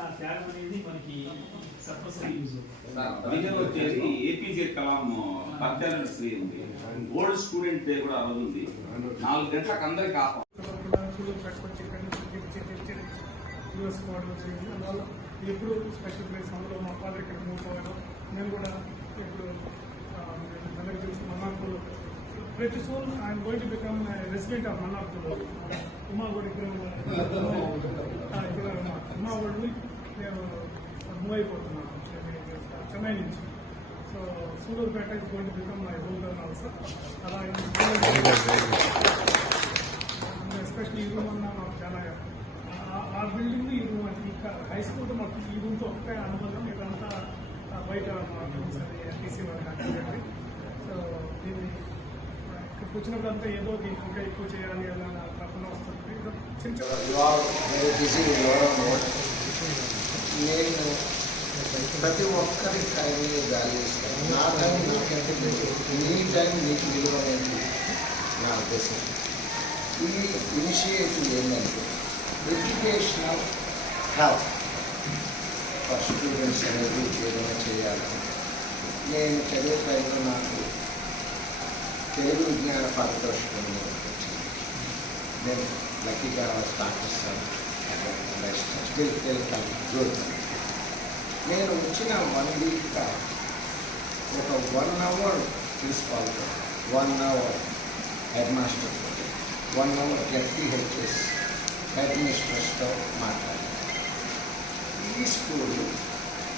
ఆ త్యాగం అనేది మనకి తప్పనిసరి యూజ్ వచ్చేసి ఏపీజే కలాం పద్యాలను ఫ్రీ ఉంది. ఓల్డ్ స్టూడెంట్ డే కూడా అది ఉంది. నాలుగు గంటలకు అందరికి ఆపం ఎప్పుడు స్పెషల్ ప్లేస్ అందులో మా ఫాదర్ ఇక్కడ మూవ్ అవ్వడం నేను కూడా ఇప్పుడు అందరికి తెలుసు మన్నార్పూర్లో ప్రతి soon I'm going to become resident of. మన్నార్పూర్లో Uma కూడా ఇక్కడ ఉమా కూడా నేను మూవ్ అయిపోతున్నాను చెన్నై నుంచి. So Sullurpeta is going to become my home town also అలా ఎస్పెషల్లీ ఈ రూమ్ అన్న మాకు చాలా ఆ- బిల్డింగ్ ఈ రూమ్ అంటే ఇంకా హై స్కూల్ మాకు ఈ రూమ్తో ఒకటే అనుబంధం ఇదంతా బయట మా రూమ్స్ అని టీసీ వాళ్ళకి అక్కడ సో దీన్ని ఆ, ఇక్కడికి వచ్చినప్పుడు అంతా ఏదో దీనికి ఇంకా ఎక్కువ చేయాలి అన్న తప్పన వస్తుంది. చిన్న నేను ప్రతి ఒక్కరి టైంని వాల్యూ ఇస్తాను నా టైం నాకంటే విలువ నీ టైం నీకు విలువ అనేది నా ఉద్దేశం ఈ ఇనిషియేటివ్ ఏంటంటే ఎడ్యుకేషనల్ హెల్త్ ఫర్ స్టూడెంట్స్ అనేది ఏదైనా చేయాలని నేను చదివే టైంలో నాకు తెలుగు విజ్ఞాన పారితోషికం వచ్చింది నేను లక్కీగా స్టార్ట్ చేస్తాను వెళ్తాను నేను వచ్చిన వన్ వీక్ ఒక one hour ప్రిన్సిపాల్తో one hour head మాస్టర్తో one hour ఎఫ్టీహెచ్ఎస్ head మిస్ట్రెస్తో మాట్లాడాను ఈ స్కూల్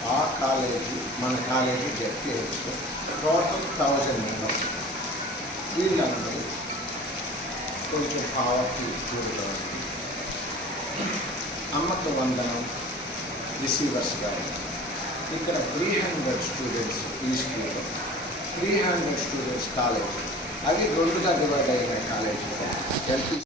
ఆ కాలేజీ మన కాలేజీ జెడ్పీహెచ్లో టోటల్ థౌజండ్ మెంబర్స్ వీళ్ళందరూ కొంచెం పావర్టీ స్కూల్లో అమ్మకు अम्मक वंदन रिशीवर्स इक three hundred student school three hundred student college अभी रोड का डिवेड कॉलेज